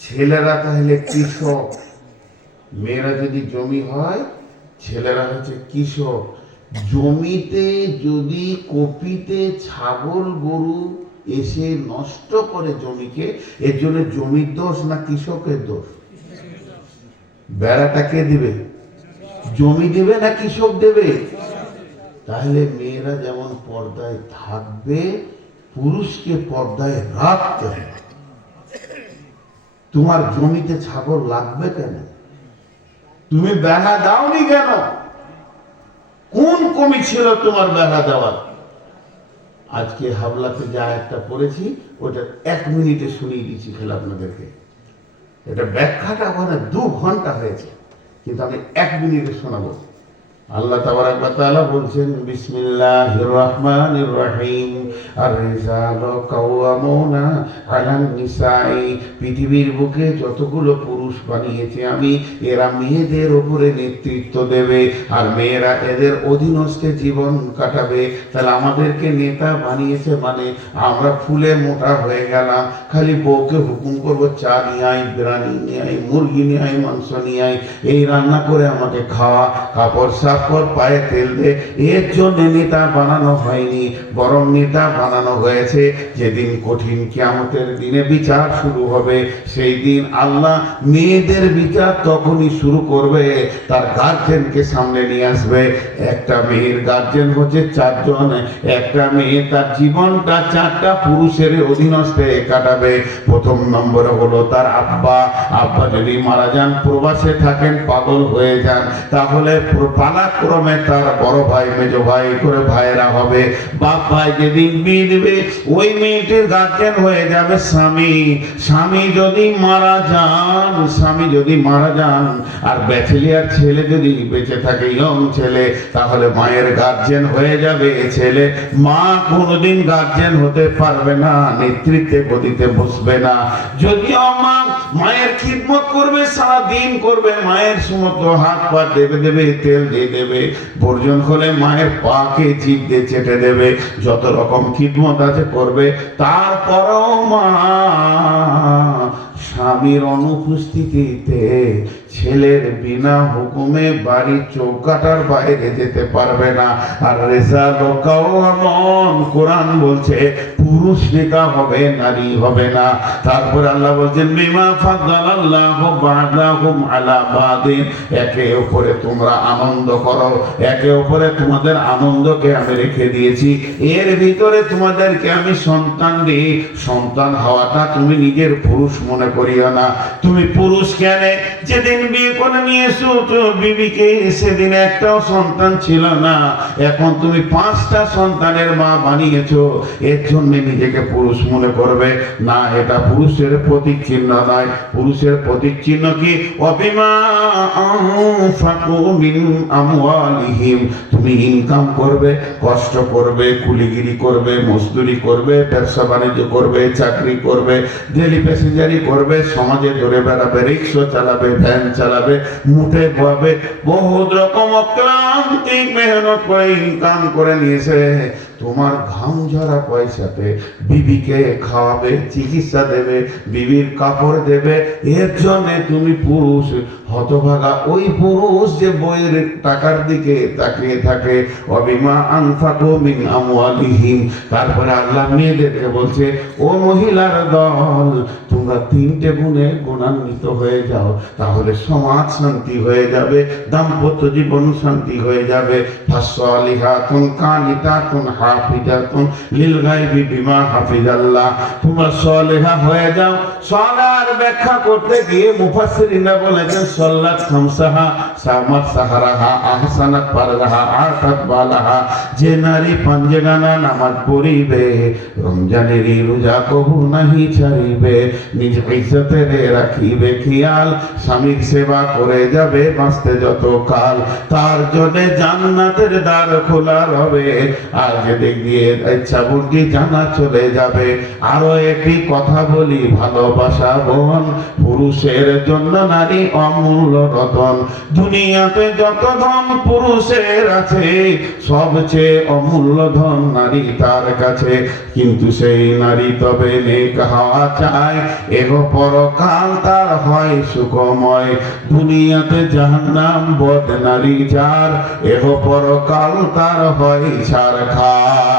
ছেলেরা তাহলে কৃষক। মেয়েরা যদি জমি হয়, ছেলেরা হচ্ছে কৃষক। জমিতে যদি কপিতে ছাগল, গরু এসে নষ্ট করে জমিকে, এর জন্য জমির দোষ না কৃষকের দোষ? বেড়াটা কে দিবে? জমি দিবে না কৃষক দেবে? তাহলে মেয়েরা যেমন পর্দায় থাকবে, পুরুষকে পর্দায় রাখতে হবে। তোমার জমিতে ছাগল লাগবে কেন? তুমি বেড়া দাওনি কেন? কোন কমি ছিল তোমার বেড়া দেওয়ার? আজকে হাবলাতে যা একটা পড়েছি, ওটা এক মিনিটে শুনিয়ে দিচ্ছি খেলে আপনাদেরকে। এটা ব্যাখ্যাটা ওখানে দু ঘণ্টা হয়েছে, কিন্তু আমি এক মিনিটে শোনাবো। আল্লাহ তাবারাক ওয়া তাআলা বলছেন, বিসমিল্লাহির রহমানির রহিম। আর রিজালু কাওয়ামুনা আলান নিসাই। পৃথিবীর বুকে যতগুলো পুরুষ বানিয়েছে আমি, এরা মেয়েদের উপরে নেতৃত্ব দেবে, আর মেয়েরা এদের অধীনস্থে জীবন কাটাবে। তাহলে আমাদেরকে নেতা বানিয়েছে মানে আমরা ফুলে মোটা হয়ে গেলাম। খালি বউকে হুকুম করব, চা নিয়ে আয়, বিরিয়ানি নিয়ে আয়, মুরগি নিয়ে আয়, মাংস নিয়ে আয়, এই রান্না করে আমাকে খাওয়া। কাপড় কর পায়ে তেল দে। এর জন্য নেতা বানানো হয়নি, বরং নেতা বানানো হয়েছে। যেদিন কঠিন কিয়ামতের দিনে বিচার শুরু হবে, সেই দিন আল্লাহ মেয়েদের বিচার তখনই শুরু করবে। তার গার্জেনকে সামনে নিয়ে আসবে। একটা মেয়ের গার্জেন হচ্ছে চারজন। একটা মেয়ে তার জীবনটা চারটা পুরুষের অধীনস্থে কাটাবে। প্রথম নম্বরে হলো তার আব্বা। আব্বা যদি মারা যান, প্রবাসে থাকেন, পাগল হয়ে যান, তাহলে প্র- পালাক্রমে তার বড় ভাই, মেজ ভাই করে ভাইয়েরা হবে। বাপ ভাই যেদিন বিয়ে দেবে, ওই মেয়েটির গার্জেন হয়ে যাবে স্বামী। স্বামী যদি মারা যান, স্বামী যদি মারা যান, আর ব্যাচেলিয়ার ছেলে যদি বেঁচে থাকে ইয়ং ছেলে, তাহলে মায়ের গার্জেন হয়ে যাবে ছেলে। মা কোনোদিন গার্জেন হতে পারবে না, নেতৃত্বে গদিতে বসবে না। যদিও মা মায়ের খিদমত করবে সারা দিন করবে, মায়ের সমস্ত হাত পা দেবে দেবে, তেল দিয়ে দেবে বর্জন হলে মায়ের পাকে জিভ দিয়ে চেটে দেবে, যত রকম খিদমত আছে করবে। তারপরও মা স্বামীর অনুপস্থিতিতে ছেলের বিনা হুকুমে বাড়ির চৌকাটার বাইরে যেতে পারবে না। আর রেজা লোকাও এমন কোরআন বলছে, পুরুষ নেতা হবে, নারী হবে না। তারপর আল্লাহ বলছেন, বিমা ফাদ্দালাল্লাহু বা'দাহুম আলা বাদিন। একে অপরে তোমরা আনন্দ করো, একে অপরে তোমাদের আনন্দকে আমি রেখে দিয়েছি। এর ভিতরে তোমাদেরকে আমি সন্তান দিই। সন্তান হওয়াটা তুমি নিজের পুরুষ মনে করিও না। তুমি পুরুষ কেন? যেদিন বিয়ে করে নিয়ে এসো তো বিবিকে সেদিন একটাও সন্তান ছিল না। এখন তুমি পাঁচটা সন্তানের মা বানিয়েছো, এর জন্য নিজেকে পুরুষ মনে করবে। না, এটা পুরুষের প্রতীক চিহ্ন নয়। পুরুষের প্রতীক চিহ্ন কি? তুমি ইনকাম করবে, কষ্ট করবে, কুলিগিরি করবে, মজদুরি করবে, ব্যবসা বাণিজ্য করবে, চাকরি করবে ডেলি প্যাসেঞ্জারি করবে, সমাজে ধরে বেড়াবে, রিক্সা চালাবে ভ্যান চালাবে মুঠে পাবে বহুত রকম অক্লান্তিক মেহনত করে ইনকাম করে নিয়েছে। তোমার ঘাম ঝরা পয়সাতে বিবিকে খাওয়াবে, চিকিৎসা দেবে, বিবির কাপড় দেবে। এর জন্য তুমি পুরুষ, হতভাগা ওই পুরুষ যে বইয়ের টাকার দিকে তাকিয়ে থাকে। অবিমা আনফাকু মিন আমওয়ালিহিম। তারপরে আল্লাহ মেয়েদেরকে বলছে, ও মহিলার দল, তোমরা তিনটে গুণে গুণান্বিত হয়ে যাও। তাহলে সমাজ শান্তি হয়ে যাবে, দাম্পত্য জীবন শান্তি হয়ে যাবে। ফাসলিহাতুন কানিতাতুন হাফিজাতুন লিল গায়বি বিমা হাফিজাল্লাহ। তোমরা সলিহা হয়ে যাও। সলার ব্যাখ্যা করতে গিয়ে মুফাসসিরিনা বলেছেন, সাল্লাত খামসাহা সামাত সাহারাহা, আহসানাত পাররাহা আতাত বালাহা। যে নারী পাঞ্জেগানা নামাজ পড়িবে রমজানেরই রোজা কবু নাহি ছাড়িবে, নিজ ইজ্জতে রাখিবে খেয়াল, স্বামীর সেবা করে যাবে বাঁচতে যত কাল। তার জন্য জান্নাতের দ্বার খোলা রবে। আর পুরুষের জন্য নারী অমূল্য রতন। দুনিয়াতে যত ধন পুরুষের আছে, সবচেয়ে অমূল্য ধন নারী তার কাছে। কিন্তু সেই নারী তবে নেক বদ নারী যার, এহ পরকাল তার হয় ছাড় Uh,